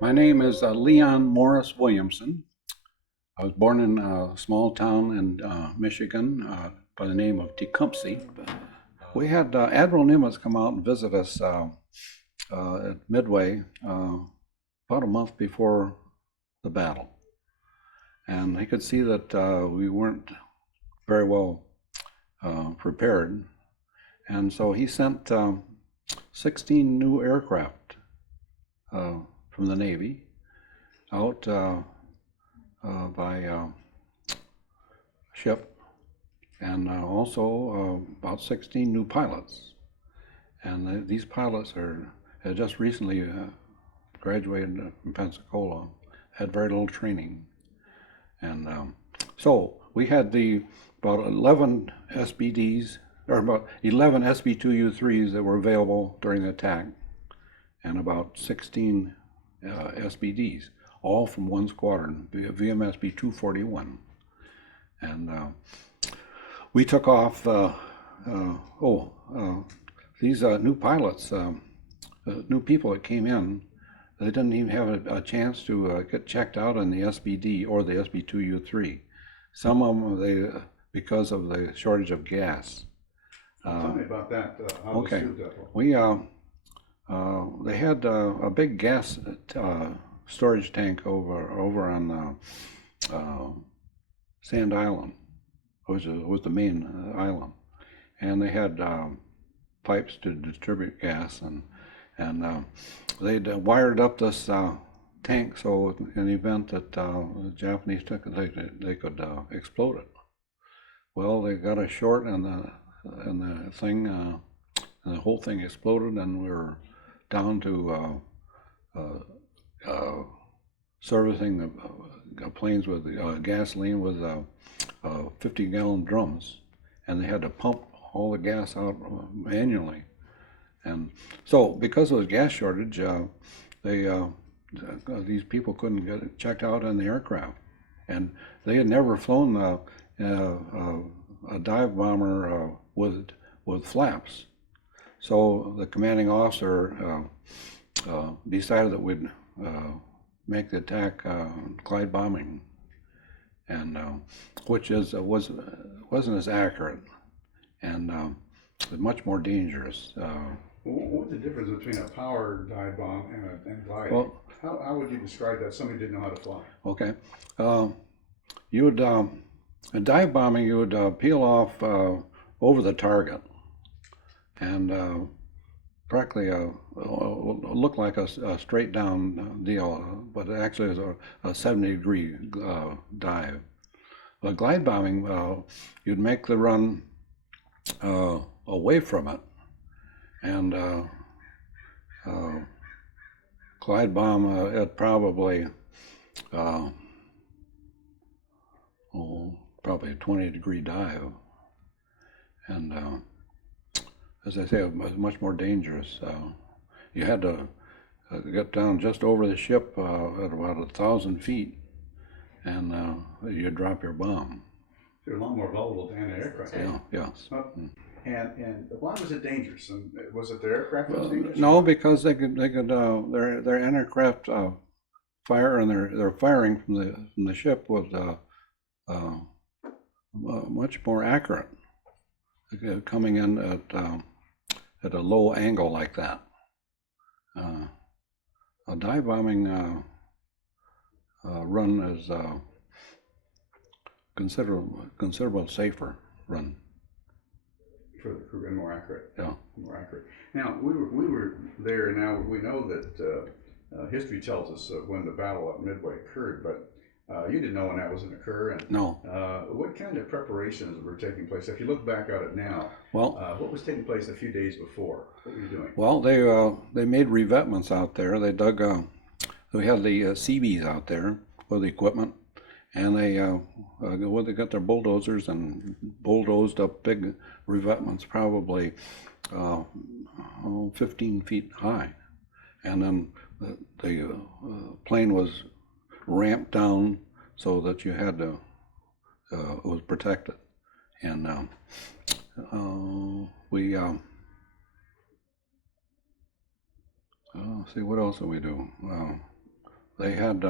My name is Leon Morris Williamson. I was born in a small town in Michigan by the name of Tecumseh. We had Admiral Nimitz come out and visit us at Midway about a month before the battle. And he could see that we weren't very well prepared. And so he sent 16 new aircraft from the Navy out by ship, and also about 16 new pilots. And these pilots had just recently graduated from Pensacola, had very little training. And so we had about 11 SBDs, or about 11 SB2U3s that were available during the attack, and about 16 SBDs, all from one squadron, VMSB 241. And we took off, these new pilots, new people that came in, they didn't even have a chance to get checked out on the SBD or the SB2U3. Some of them, because of the shortage of gas. Tell me about that. How Okay. was that? They had a big gas storage tank over on Sand Island, was the main island, and they had pipes to distribute gas, and they'd wired up this tank so in the event that the Japanese took it, they could explode it. Well, they got a short, and the thing, and the whole thing exploded, and we were down to servicing the planes with gasoline with 50-gallon drums, and they had to pump all the gas out manually. And so, because of the gas shortage, these people couldn't get it checked out on the aircraft, and they had never flown a dive bomber with flaps. So the commanding officer decided that we'd make the attack glide bombing, and which wasn't as accurate, and much more dangerous. What's the difference between a power dive bomb and gliding? Well, how would you describe that? Somebody didn't know how to fly. Okay, you would dive bombing. You would peel off over the target, and practically look like a straight down deal, but actually is a 70-degree dive. But glide bombing, you'd make the run away from it, and glide bomb at probably probably a 20-degree dive, and as I say, it was much more dangerous. You had to get down just over the ship at about 1,000 feet, and you'd drop your bomb. They're a lot more vulnerable to anti-aircraft. Yeah, yes. And why was it dangerous? And was it the aircraft that was dangerous? No, because they could their anti-aircraft fire, and they're firing from the ship was much more accurate, coming in at a low angle like that. A dive bombing run is considerable safer run. For the crew and more accurate. Yeah. More accurate. Now we were there. Now we know that history tells us when the battle at Midway occurred, but you didn't know when that was going to occur. And no. What kind of preparations were taking place? If you look back at it now, well, what was taking place a few days before? What were you doing? Well, they made revetments out there. They dug. We had the CBs out there with the equipment, and they got their bulldozers and bulldozed up big revetments, probably 15 feet high, and then the plane was ramped down so that you had to it was protected, and we see what else did we do. they had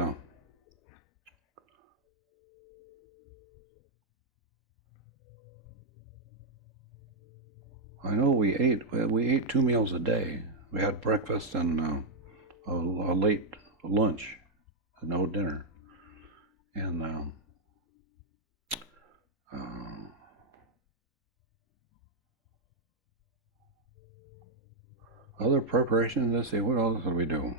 I know we ate 2 meals a day. We had breakfast and a late lunch, no dinner, and other preparations. Let's see, what else did we do?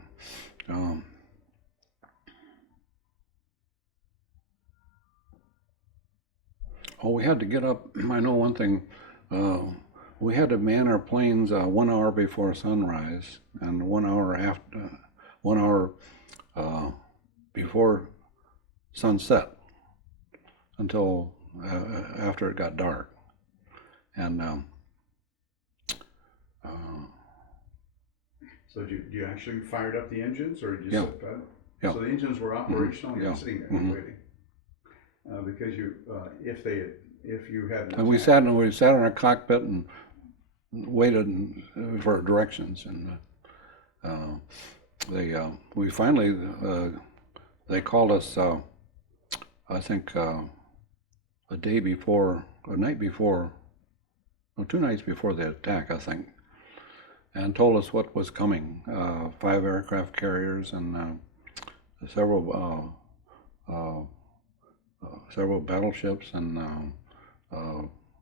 Oh, we had to get up. I know one thing. We had to man our planes 1 hour before sunrise and 1 hour after, 1 hour before sunset until after it got dark. And so you actually fired up the engines, or did you Yeah. sit by? Yeah. So the engines were operational, Yeah. and sitting there Mhm. waiting. Because if you had And we sat in our cockpit and waited for directions, and we finally they called us I think a day before, a night before, or 2 nights before the attack, I think, and told us what was coming. 5 aircraft carriers and several battleships and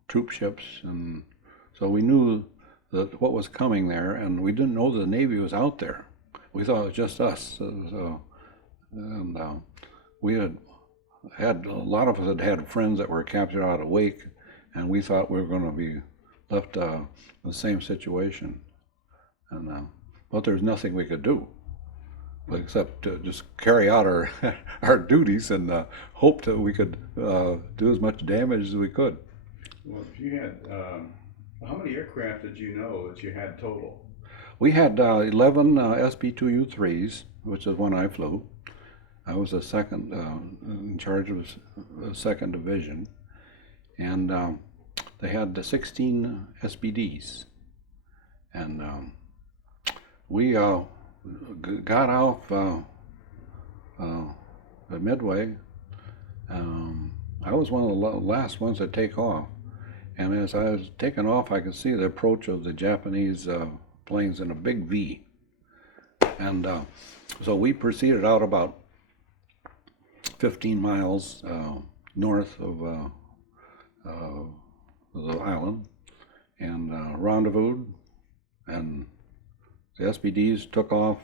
troop ships, and so we knew that what was coming there, and we didn't know the Navy was out there. We thought it was just us, and we had a lot of us had friends that were captured out of Wake, and we thought we were going to be left in the same situation, and but there's nothing we could do except to just carry out our our duties and hope that we could do as much damage as we could. Well, if you had, how many aircraft did you know that you had total? We had 11 SB2U3s, which is one I flew. I was the second in charge of the second division, and they had the 16 SBDs, and we got off at Midway. I was one of the last ones to take off, and as I was taking off, I could see the approach of the Japanese planes in a big V, and so we proceeded out about 15 miles north of the island, and rendezvoused, and the SBDs took off.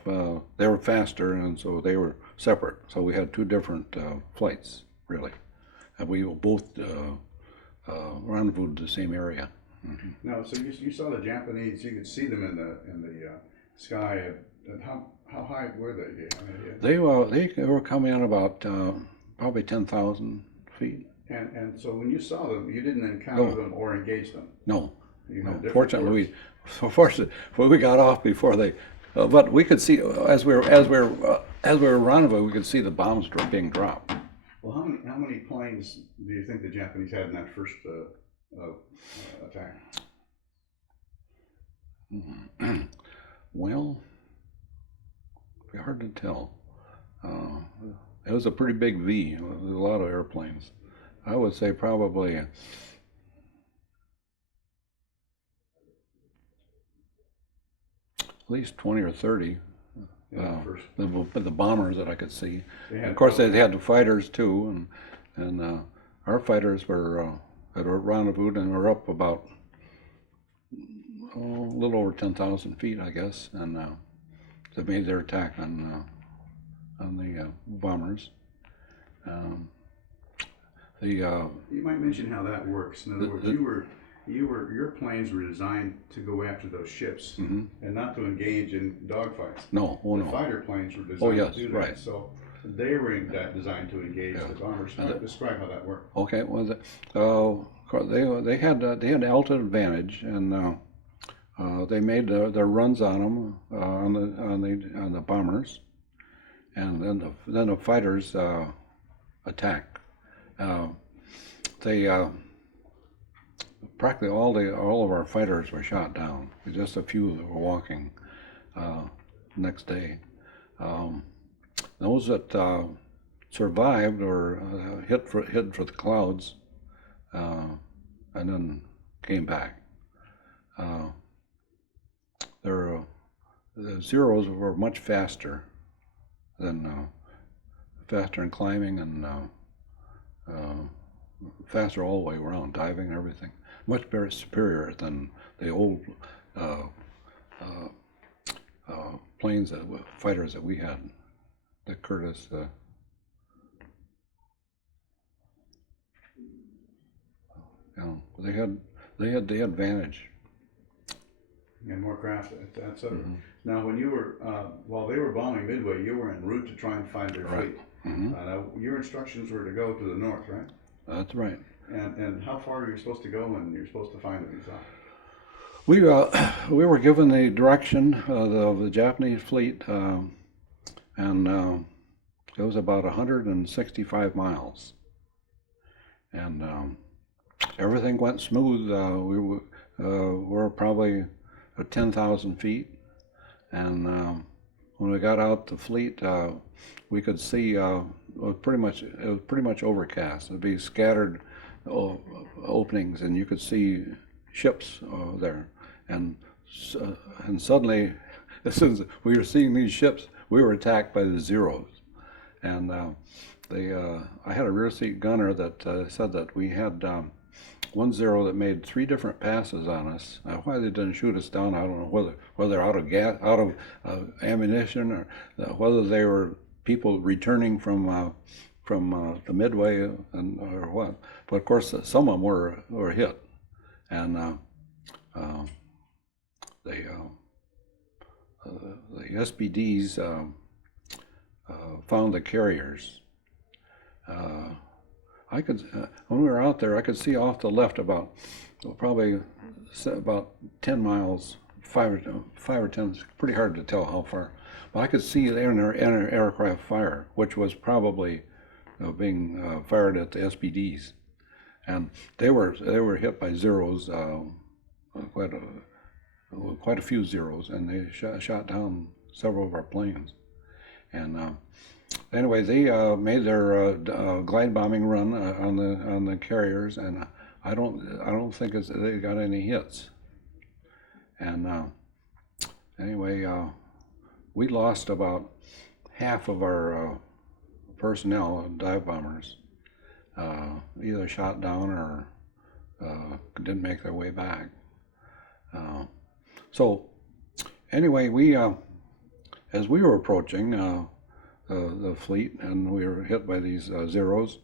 They were faster, and so they were separate. So we had 2 different flights, really, and we both rendezvoused the same area. Mm-hmm. No, so you saw the Japanese. You could see them in the sky. And how high were they? Do you have any idea? They were coming in about probably 10,000 feet. And so when you saw them, you didn't encounter No. them or engage them. No, You no. had different Fortunately, forces. we got off before they. But we could see as we were rendezvous, we could see the bombs being dropped. Well, how many planes do you think the Japanese had in that first attack? Well, it'd be hard to tell. It was a pretty big V. There was a lot of airplanes. I would say probably at least 20 or 30. First. The bombers that I could see. Of course, they had the fighters too, and our fighters were at a rendezvous and were up about a little over 10,000 feet, I guess, and they made their attack on the bombers. You might mention how that works. In other words, your planes were designed to go after those ships Mm-hmm. and not to engage in dogfights. No, The fighter planes were designed yes, to do that. right. So they were designed to engage the bombers. Describe how that worked. Okay, well, they had altitude advantage, and they made their runs on them on the bombers, and then the fighters attacked. They practically all of our fighters were shot down. Just a few that were walking next day. those that survived or hit for the clouds, and then came back. The zeros were much faster in climbing and faster all the way around, diving and everything. Much very superior than the old planes fighters that we had. The Curtis. They had the advantage. And more craft, etc. Now, when you were, while they were bombing Midway, you were en route to try and find their fleet. Now, your instructions were to go to the north, right? That's right. And how far are you supposed to go when you're supposed to find them yourself? We were given the direction of the Japanese fleet, and it was about 165 miles. And everything went smooth. We were probably at 10,000 feet, and when we got out the fleet, we could see it was pretty much overcast. It'd be scattered openings, and you could see ships there. And suddenly, as soon as we were seeing these ships, we were attacked by the Zeros. And I had a rear seat gunner that said that we had one Zero that made 3 different passes on us. Why they didn't shoot us down, I don't know. Whether out of gas, out of ammunition, or whether they were people returning from the Midway or what. But of course, some of them were hit, and the SBDs found the carriers. I could, when we were out there, I could see off the left probably about 10 miles, 5 or 10. It's pretty hard to tell how far, but I could see the aircraft fire, which was probably being fired at the SBDs, and they were hit by Zeros, quite a few Zeros, and they shot down several of our planes. And anyway, they made their glide bombing run on the carriers, and I don't think they got any hits. And anyway, we lost about half of our personnel, dive bombers, either shot down or didn't make their way back. So anyway, we as we were approaching the fleet, and we were hit by these Zeros,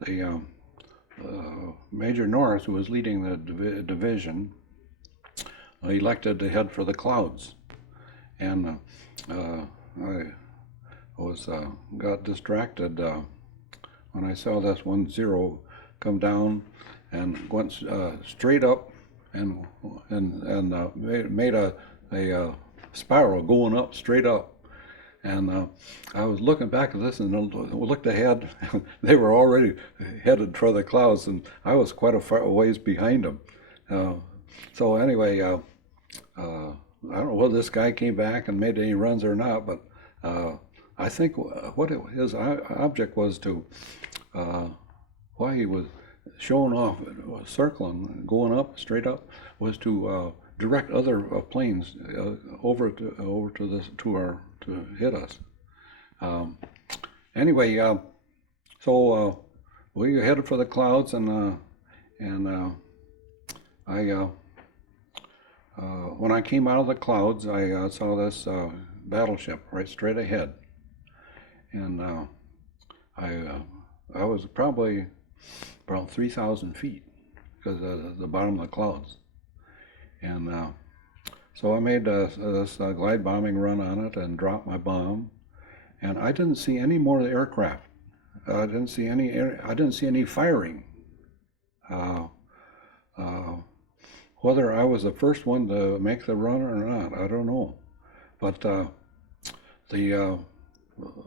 the Major Norris, who was leading the division, elected to head for the clouds, and I got distracted when I saw this one Zero come down and went straight up and made a spiral going up, straight up. And I was looking back at this and looked ahead. They were already headed for the clouds, and I was quite a ways behind them. So anyway, I don't know whether this guy came back and made any runs or not, but I think his object was to, why he was showing off, circling, going up, straight up, was to direct other planes over to hit us. Anyway, so we headed for the clouds, and when I came out of the clouds, I saw this battleship right straight ahead, and I was probably around 3,000 feet because of the bottom of the clouds. And so I made this glide bombing run on it and dropped my bomb, and I didn't see any more of the aircraft. I didn't see any firing. Whether I was the first one to make the run or not, I don't know. But the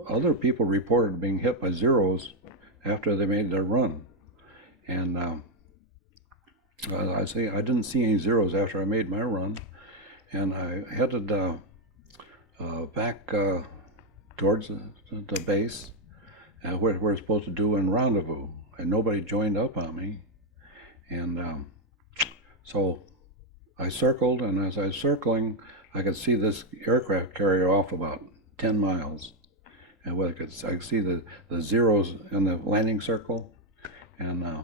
other people reported being hit by Zeros after they made their run, and I didn't see any Zeros after I made my run, and I headed back towards the base, where we're supposed to do in rendezvous, and nobody joined up on me. And so I circled, and as I was circling, I could see this aircraft carrier off about 10 miles. And I could see the zeros in the landing circle. And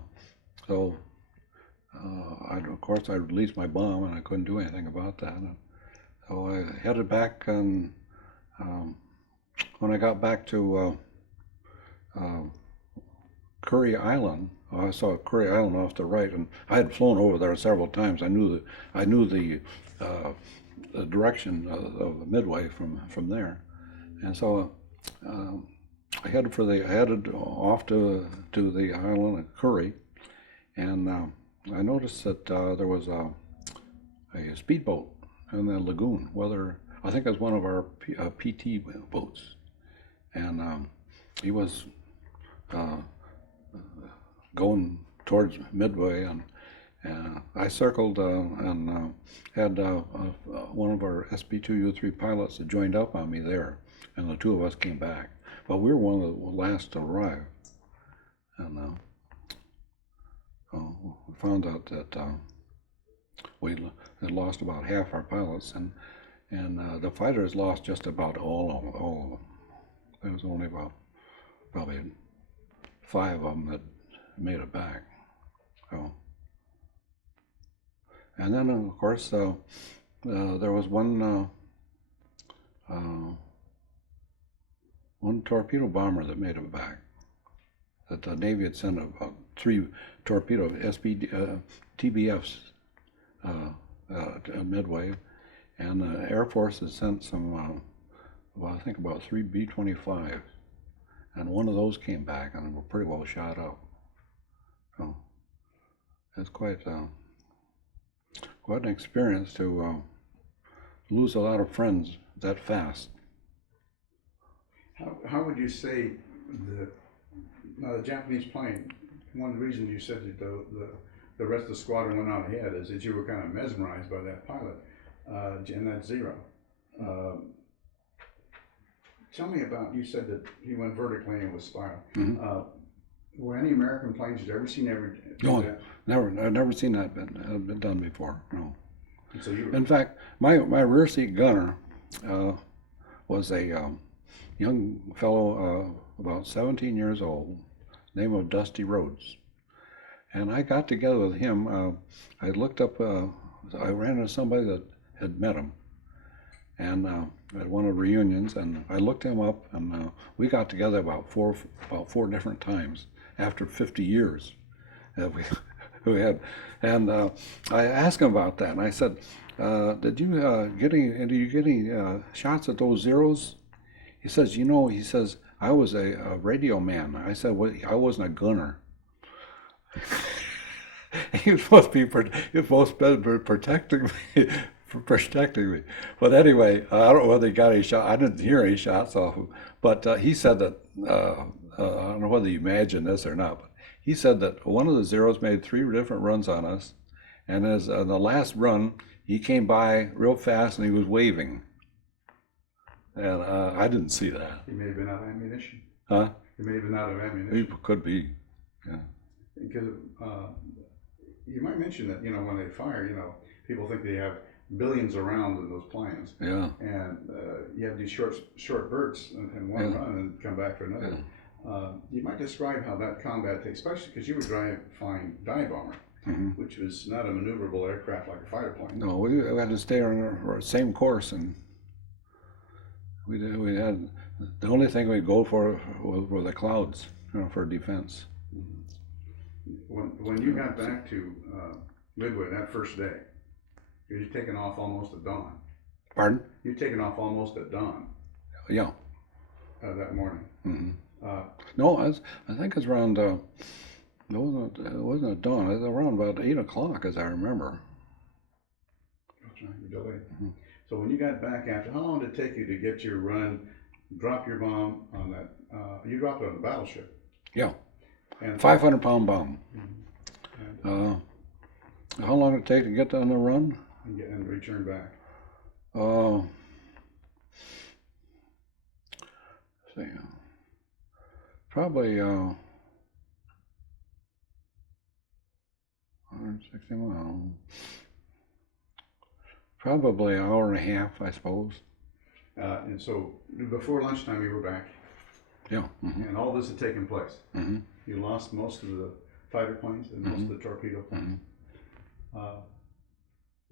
of course, I released my bomb, and I couldn't do anything about that. So I headed back, and when I got back to Curry Island, I saw Curry Island off the right, and I had flown over there several times. I knew the direction of the Midway from there, and so I headed off to the island of Curry, and I noticed that there was a speedboat in the lagoon. I think it was one of our PT boats, and he was going towards Midway, and I circled and had one of our SB2U3 pilots that joined up on me there, and the two of us came back. But we were one of the last to arrive, and we found out that we had lost about half our pilots, and the fighters lost just about all of them. There was only about probably 5 of them that made it back. So, and then of course there was one torpedo bomber that made it back. That the Navy had sent about 3 torpedo SBD TBFs to Midway, and the Air Force had sent some, I think about 3 B-25, and one of those came back and were pretty well shot up. So it's quite an experience to lose a lot of friends that fast. How would you say the Japanese plane? One of the reasons you said that the rest of the squadron went on ahead is that you were kind of mesmerized by that pilot and that Zero. Tell me about, you said that he went vertically and was spiral. Mm-hmm. Were any American planes you've ever seen ever do that? Never. I've never seen that been done before. No. So in fact, my rear seat gunner was a young fellow about 17 years old, name of Dusty Rhodes. And I got together with him. I looked up, I ran into somebody that had met him, and at one of the reunions, and I looked him up, and we got together about four different times after 50 years that we had. And I asked him about that, and I said, did you get any shots at those zeros? He says, I was a radio man. I said, well, I wasn't a gunner. He was supposed to be protecting me. But anyway, I don't know whether he got any shot. I didn't hear any shots off him. But he said that, I don't know whether you imagine this or not, but he said that one of the Zeros made 3 different runs on us. And as the last run, he came by real fast and he was waving. And I didn't see that. He may have been out of ammunition. Huh? He may have been out of ammunition. He could be, yeah. Because you might mention that, when they fire, people think they have billions of rounds in those planes. Yeah. And you have these short bursts and one run and come back for another. Yeah. You might describe how that combat takes, especially because you were flying dive bomber, mm-hmm. which was not a maneuverable aircraft like a fighter plane. No, we had to stay on our same course, and we had the only thing we'd go for were the clouds, for defense. When you got back to Midway that first day, you're taking off almost at dawn. Pardon? You're taking off almost at dawn. Yeah. That morning. Mm-hmm. No, I think it's around. It wasn't at dawn. It was around about 8 o'clock, as I remember. That's right. You're delayed. Mm-hmm. So when you got back after, how long did it take you to get your run, drop your bomb on that? You dropped it on a battleship. Yeah. And 500-pound bomb. Mm-hmm. How long did it take to get on the run? And return back. see, probably 160 miles. Probably an hour and a half, I suppose. And so before lunchtime, you were back, Yeah. Mm-hmm. and all this had taken place. Mm-hmm. You lost most of the fighter planes and most of the torpedo planes.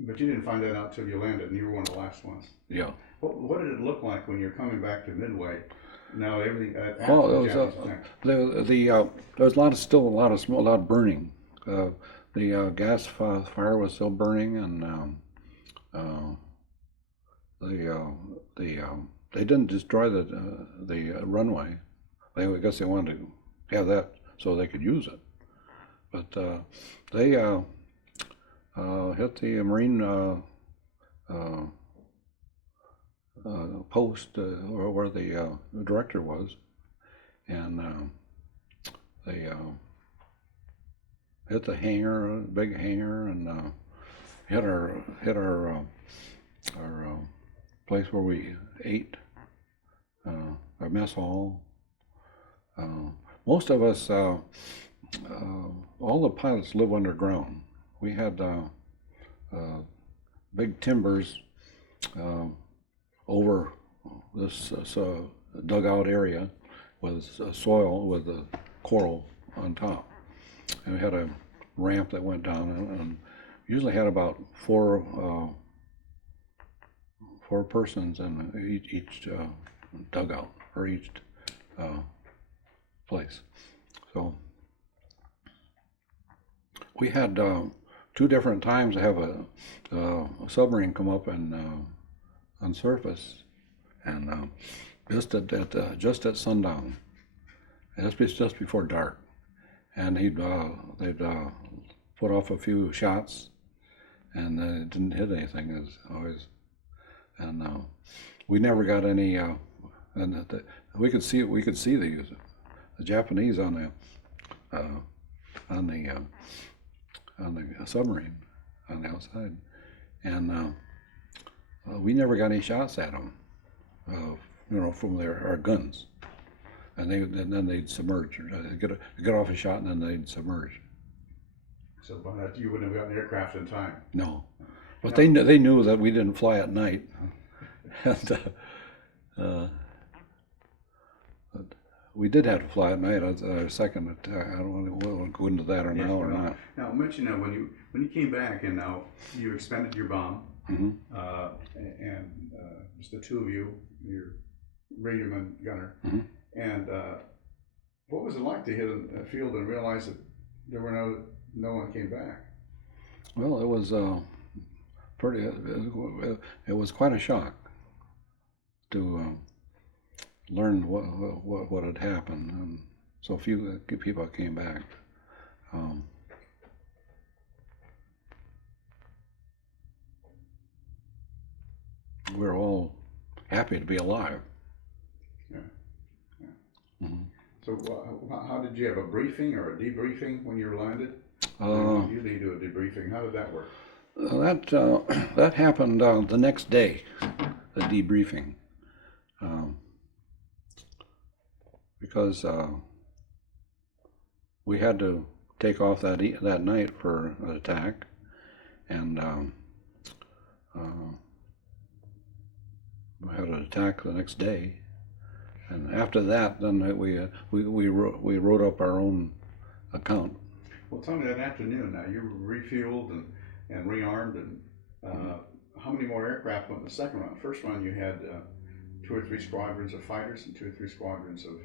But you didn't find that out till you landed, and you were one of the last ones. Yeah. What did it look like when you're coming back to Midway? Now everything after Well, the there was Japanese attack. there was still a lot of burning. The gas fire was still burning, and they didn't destroy the runway. I guess they wanted to have that so they could use it, but they hit the Marine post where the director was, and they hit the hangar, big hangar, and hit our place where we ate, our mess hall. Most of us, all the pilots live underground. We had big timbers over this dugout area with soil with the coral on top. And we had a ramp that went down, and usually had about four persons in each dugout, or each place. So we had 2 different times to have a submarine come up and on surface, and just at sundown, and just before dark, and they'd put off a few shots, and it didn't hit anything as always, and we never got any. And we could see the Japanese on the submarine on the outside, and we never got any shots at them, from our guns, and then they'd submerge, or get off a shot, and then they'd submerge. So by that, you wouldn't have gotten the aircraft in time. No, but they knew that we didn't fly at night, and but we did have to fly at night. Our second attack. I don't want to go into that or now or not. Now mention that when you came back, and now you expended your bomb, and just the 2 of you, your radioman gunner, and what was it like to hit a field and realize that there were no one came back? Well, it was pretty. It was quite a shock to learn what had happened, and so few people came back. We're all happy to be alive. Yeah. So how did you have a briefing or a debriefing when you landed? You usually do a debriefing. How did that work? That happened the next day, the debriefing, because we had to take off that night for an attack, and we had an attack the next day, and after that, then we wrote up our own account. Well, tell me that afternoon. Now you were refueled and rearmed, and how many more aircraft went in the second round? First round you had 2 or 3 squadrons of fighters and 2 or 3 squadrons of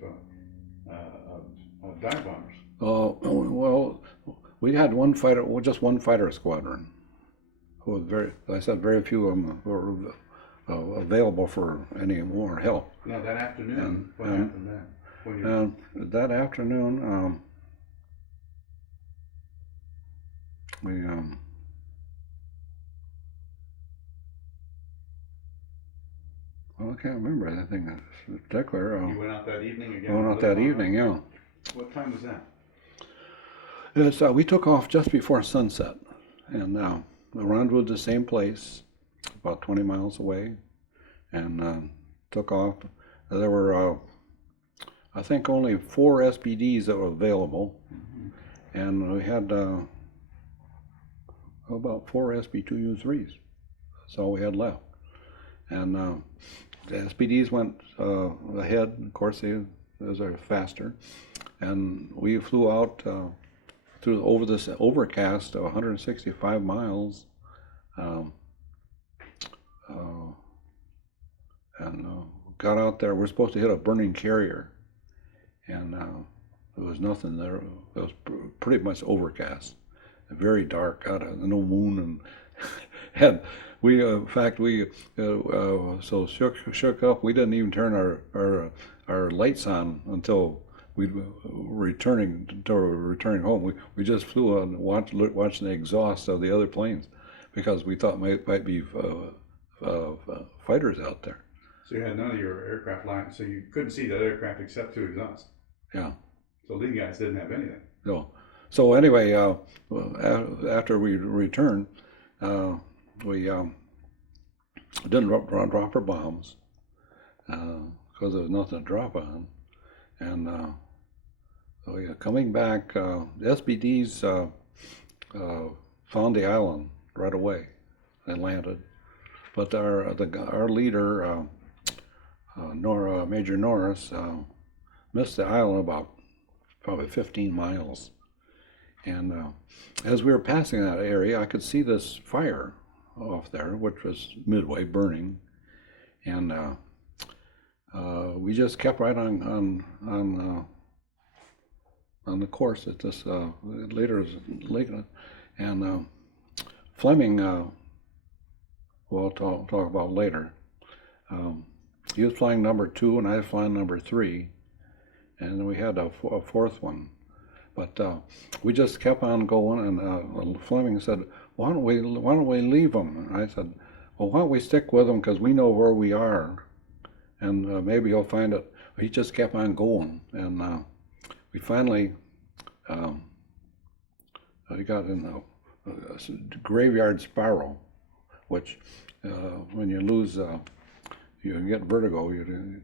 dive bombers. Well, we had just one fighter squadron. Who was very few of them were available for any more help. Now that afternoon, what happened then? That afternoon, we well, I can't remember anything in particular. You went out that evening again? I went out that evening, yeah. What time was that? We took off just before sunset, and we rendezvoused the same place, about 20 miles away, and took off. There were I think only 4 SBDs that were available, and we had about 4 SB2U3s. That's all we had left. And the SBDs went ahead. Of course, those are faster. And we flew out over this overcast of 165 miles, and got out there. We're supposed to hit a burning carrier, and there was nothing there. It was pretty much overcast, very dark, no moon, and and we, in fact, we so shook up. We didn't even turn our lights on until we were returning home. We just flew on watching the exhaust of the other planes because we thought might be fighters out there. So you had none of your aircraft lines, so you couldn't see that aircraft except through exhaust. Yeah. So these guys didn't have anything. No. So anyway, after we returned, we didn't drop our bombs because there was nothing to drop on, and coming back, the SBDs found the island right away and landed, but our leader, Major Norris, missed the island about probably 15 miles. And as we were passing that area, I could see this fire off there, which was Midway burning. And we just kept right on the course at this later. And Fleming, we'll talk about later. He was flying number 2, and I was flying number 3, and we had a fourth one. But we just kept on going, and Fleming said, why don't we leave them? And I said, well, why don't we stick with them, because we know where we are, and maybe he'll find it. He just kept on going, and we finally we got in the graveyard spiral, which when you lose, you get vertigo. You're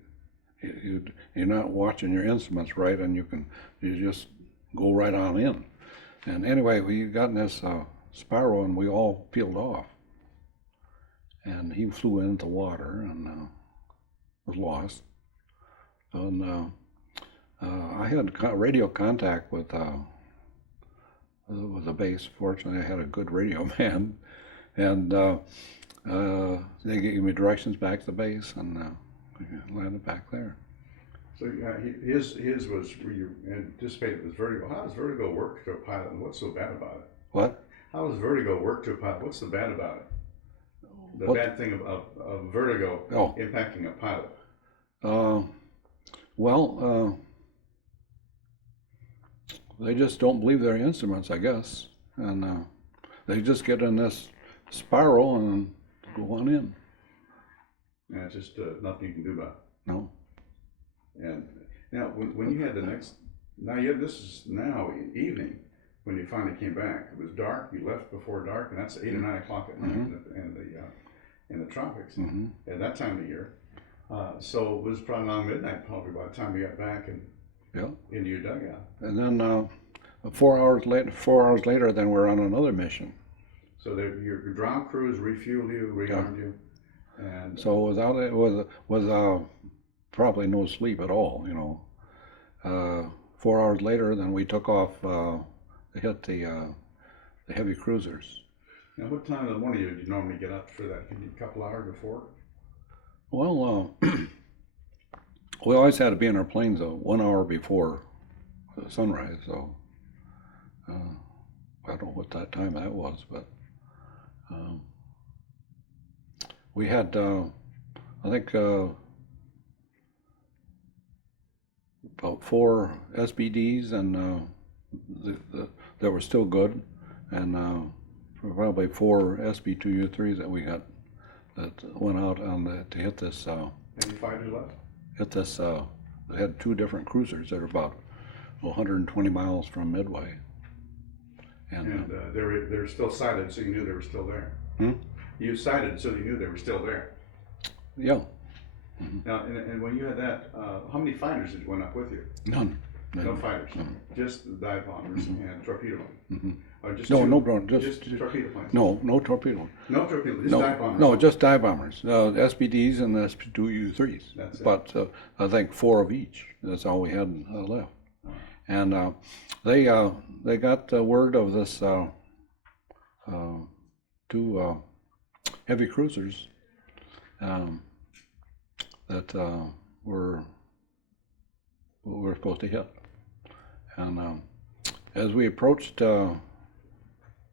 not watching your instruments right, and you just go right on in. And anyway, we got in this spiral, and we all peeled off. And he flew into water and was lost. And I had radio contact with the base. Fortunately, I had a good radio man, and they gave me directions back to the base, and we landed back there. So his was where you anticipated was vertigo. How does vertigo work to a pilot, and what's so bad about it? What? How does vertigo work to a pilot? What's so bad about it? The what? Bad thing of vertigo impacting a pilot. They just don't believe their instruments, I guess, and they just get in this spiral and go on in. And it's just nothing you can do about it. No. And now, when you had the next, this is now evening when you finally came back. It was dark. You left before dark, and that's 8 or 9 o'clock at night in the tropics at that time of year. So it was probably around midnight, probably by the time you got back and into your dugout. And then 4 hours later, then we're on another mission. So your ground crews refueled you, rearmed you, and so without it was probably no sleep at all. 4 hours later, then we took off to hit the heavy cruisers. Now, what time of the morning did you normally get up for that? A couple hours before? Well, we always had to be in our planes 1 hour before sunrise. So I don't know what that time that was, but we had I think about 4 SBDs, and that were still good, and probably 4 SB2U3s that we got that went out on to hit this. Any fighters left? Hit this. They had 2 different cruisers that are about 120 miles from Midway, and they're still sighted, so you knew they were still there. You sighted, so you knew they were still there. Yeah. Now, and when you had that, how many fighters did went up with you? None. No fighters, None. just the dive bombers and torpedo planes. Or just No, two- no, bro, just torpedo planes. no torpedo. No torpedo, just No, dive bombers. no, just dive bombers, SBDs and SP2U3s. That's it. But I think 4 of each. That's all we had left. And they got the word of this 2 heavy cruisers that were supposed to hit. And as we approached the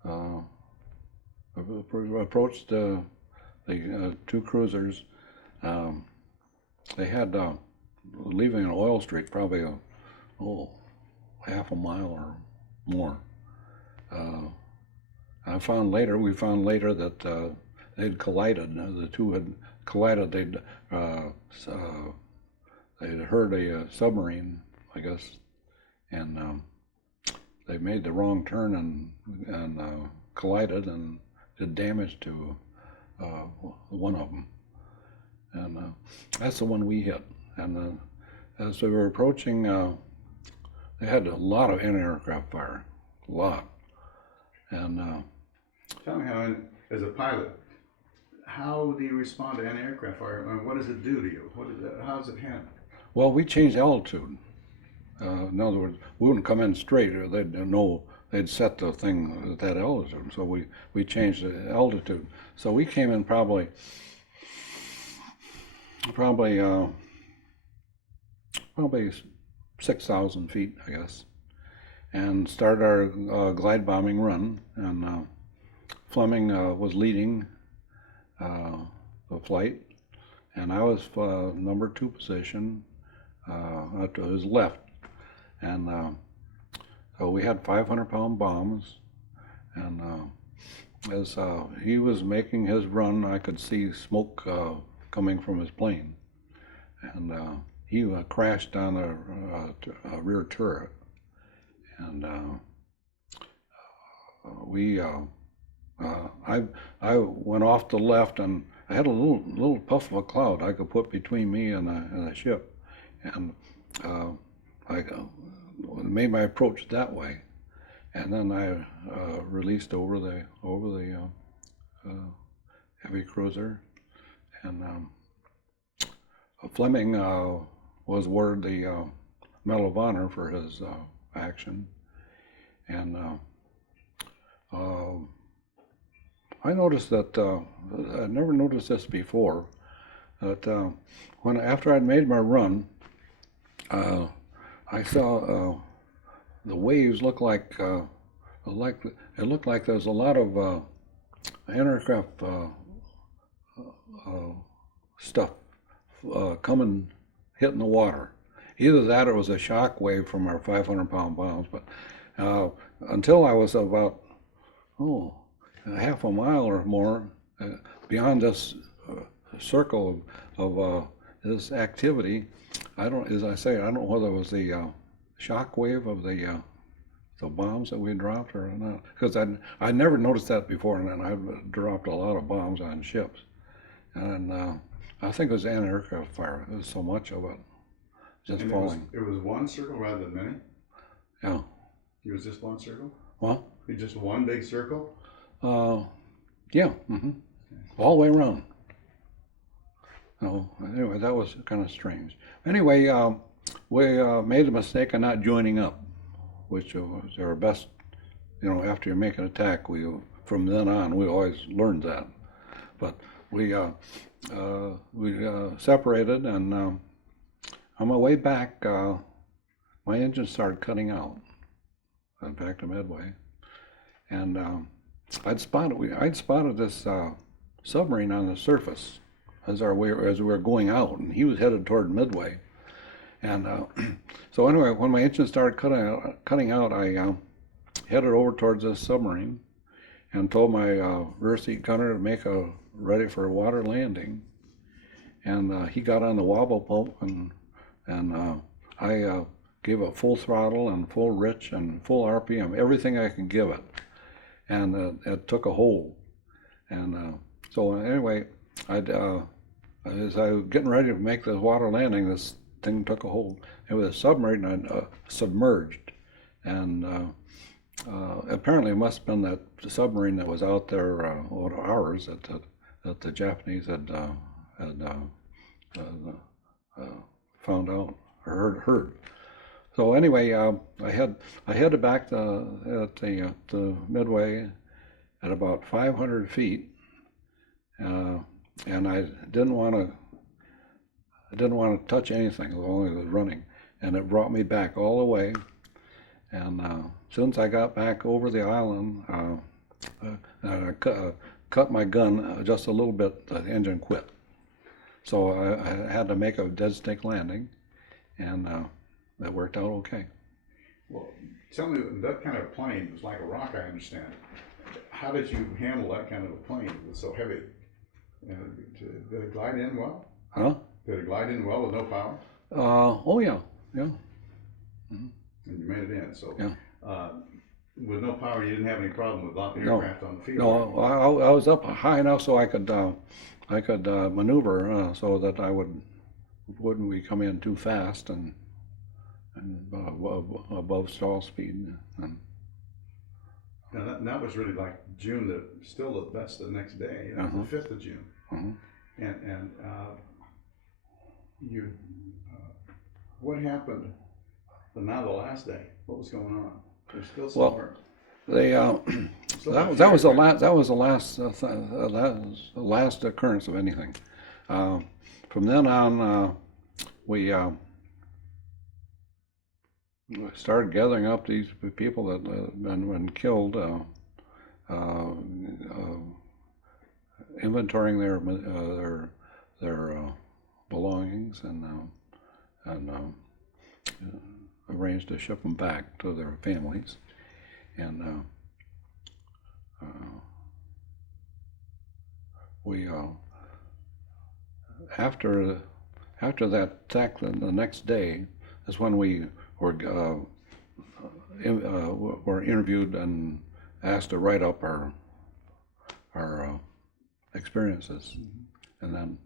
2 cruisers, they had leaving an oil streak, probably half a mile or more. We found later that they'd collided. The 2 had collided. They'd heard a submarine, I guess, and they made the wrong turn and collided and did damage to one of them. And that's the one we hit. And as we were approaching, they had a lot of anti-aircraft fire, a lot. And Tell me how, as a pilot, how do you respond to anti-aircraft fire? I mean, what does it do to you? How does it handle? well, we changed altitude. In other words, we wouldn't come in straight. They'd set the thing at that altitude. So we changed the altitude. So we came in probably 6,000 feet, I guess, and started our glide bombing run. And Fleming was leading the flight, and I was number 2 position to his left. And so we had 500-pound bombs, and as he was making his run, I could see smoke coming from his plane, and he crashed on a rear turret, and I went off to the left, and I had a little puff of a cloud I could put between me and the ship, and I made my approach that way, and then I released over the heavy cruiser, and Fleming was awarded the Medal of Honor for his action, and I noticed that I never noticed this before. That after I'd made my run, I saw the waves look like it looked like there's a lot of aircraft stuff coming, hitting the water. Either that or it was a shock wave from our 500-pound bombs. But until I was about half a mile or more beyond this circle of this activity, as I say, I don't know whether it was the shock wave of the bombs that we dropped or not, because I never noticed that before, and I've dropped a lot of bombs on ships, and I think it was anti-aircraft fire. There was so much of it just And falling. it was one circle rather than many? Yeah. It was just one circle? Well, It just one big circle? yeah, all the way around. So anyway, that was kind of strange. Anyway, we made the mistake of not joining up, which was our best. After you make an attack, from then on we always learned that. But we separated, and on my way back, my engine started cutting out. Back to Midway, and I'd spotted this submarine on the surface as we were going out, and he was headed toward Midway. And so anyway, when my engine started cutting out, I headed over towards this submarine and told my rear seat gunner to make ready for a water landing. And he got on the wobble pump, and I gave it full throttle and full rich and full RPM, everything I could give it. And it took a hold. And so anyway, I as I was getting ready to make the water landing, this thing took a hold. It was a submarine and submerged, and apparently it must have been that submarine that was out there, ours, that the Japanese had found out or heard. So anyway, I headed back at the Midway at about 500 feet, and I didn't want to touch anything as long as it was running, and it brought me back all the way. And as soon as I got back over the island, I cut my gun just a little bit. The engine quit, so I had to make a dead stick landing, and that worked out okay. Well, tell me, that kind of plane was like a rock, I understand. How did you handle that kind of a plane? It was so heavy. Did it glide in well? Huh? Did it glide in well with no power? Oh yeah, yeah. Mm-hmm. And you made it in, so. Yeah. With no power, you didn't have any problem with the No. aircraft on the field? No, I was up high enough so I could maneuver so that I wouldn't we come in too fast and above stall speed. And Now that was really like June. That's the next day, Uh-huh. the 5th of June. Uh-huh. And you, what happened? Now the last day, what was going on? There's still some work. They that was the last occurrence of anything. From then on, we started gathering up these people that had been killed, inventorying their belongings, and arranged to ship them back to their families. And we after that attack, the next day is when we were interviewed and asked to write up our experiences. Mm-hmm. And then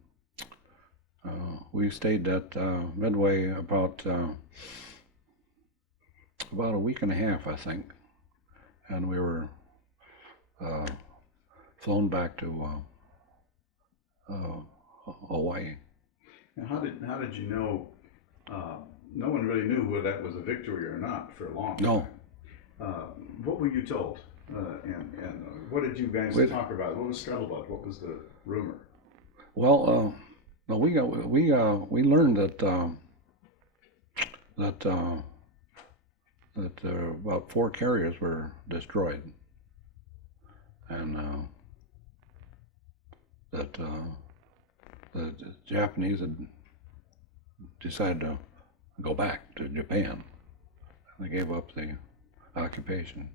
we stayed at Midway about a week and a half, I think, and we were flown back to Hawaii. Now, how did you know? No one really knew whether that was a victory or not for a long time. No. What were you told? And what did you guys talk about? What was scuttlebutt? What was the rumor? Well, we learned that about 4 carriers were destroyed, and that the Japanese had decided to go back to Japan. They gave up the occupation.